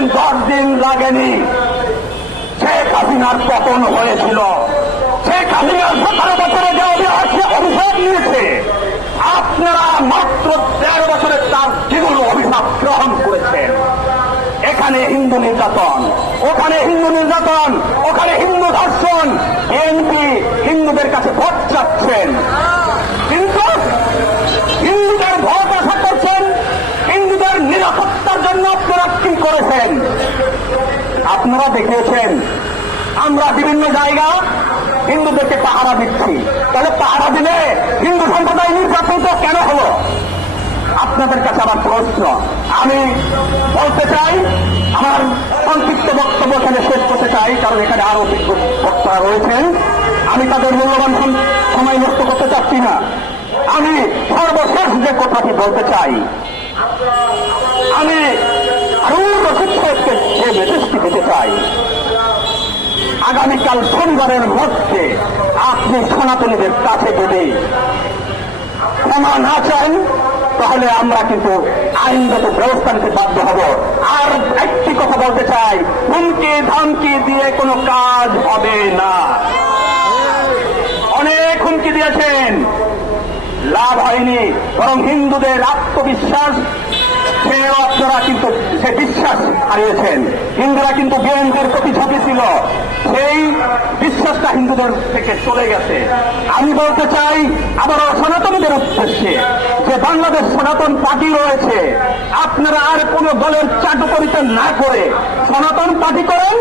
বলছেন 10 দিন লাগেনি, শেখ হাসিনার পতন হয়েছিল। শেখ হাসিনার 17 বছরে যে অভিশাপ নিয়েছে, আপনারা মাত্র 13 বছরে তার দ্বিগুণ অভিশাপ গ্রহণ করেছেন। এখানে হিন্দু নির্যাতন, ওখানে হিন্দু নির্যাতন, ওখানে হিন্দু ধর্ষণ, বিএনপি হিন্দুদের কাছে ভোট চাচ্ছেন, কিন্তু হিন্দুদের ভোট আশা করছেন। হিন্দুদের নিরাপত্তার জন্য আপনারা কি করেছেন? আপনারা দেখিয়েছেন আমরা বিভিন্ন জায়গা হিন্দুদেরকে পাহারা দিচ্ছি, তাহলে পাহারা দিলে হিন্দু সম্প্রদায় নির্যাতিত কেন হলো? আপনাদের কাছে আমার প্রশ্ন। আমি বলতে চাই, আমার সংক্ষিপ্ত বক্তব্য এখানে শেষ করতে চাই, কারণ এখানে আরো বক্তারা রয়েছেন, আমি তাদের মূল্যবান সময় নষ্ট করতে চাচ্ছি না। আমি সর্বশেষ যে কথাটি বলতে চাই, আমি যে মেসেজটি দিতে চাই, আগামীকাল শনিবারের মধ্যে আপনি সনাতনীদের কাছে যদি ক্ষমা না চান, তাহলে আমরা কিন্তু আইনগত ব্যবস্থা নিতে বাধ্য হব। আর একটি কথা বলতে চাই, হুমকি ধমকি দিয়ে কোনো কাজ হবে না। অনেক হুমকি দিয়েছেন, লাভ হয়নি, বরং হিন্দুদের আত্মবিশ্বাস সেও আপনারা কিন্তু সে বিশ্বাস হারিয়েছেন। হিন্দুরা কিন্তু বিএনপির প্রতি ঝুঁকি ছিল, সেই বিশ্বাসটা হিন্দুদের থেকে চলে গেছে। আমি বলতে চাই আবারও সনাতনীদের উদ্দেশ্যে, যে বাংলাদেশ সনাতন পার্টি রয়েছে, আপনারা আর কোন দলের চাটুকরিতা না করে সনাতন পার্টি করেন।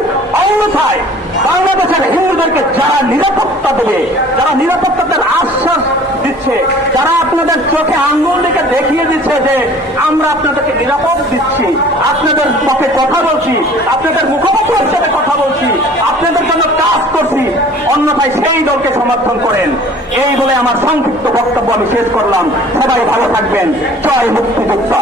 অন্যথায় বাংলাদেশের হিন্দুদেরকে যারা নিরাপত্তা দেবে, যারা নিরাপত্তার আশ্বাস দিচ্ছে, যারা আপনাদের চোখে আঙ্গুল দিকে দেখিয়ে দিচ্ছে যে আমরা আপনাদেরকে নিরাপদ দিচ্ছি, আপনাদের পক্ষে কথা বলছি, আপনাদের মুখপাত্র হিসেবে কথা বলছি, আপনাদের জন্য কাজ করছি, অন্যথায় সেই দলকে সমর্থন করেন। এই বলে আমার সংক্ষিপ্ত বক্তব্য আমি শেষ করলাম। সবাই ভালো থাকবেন। জয় মুক্তিযোদ্ধা।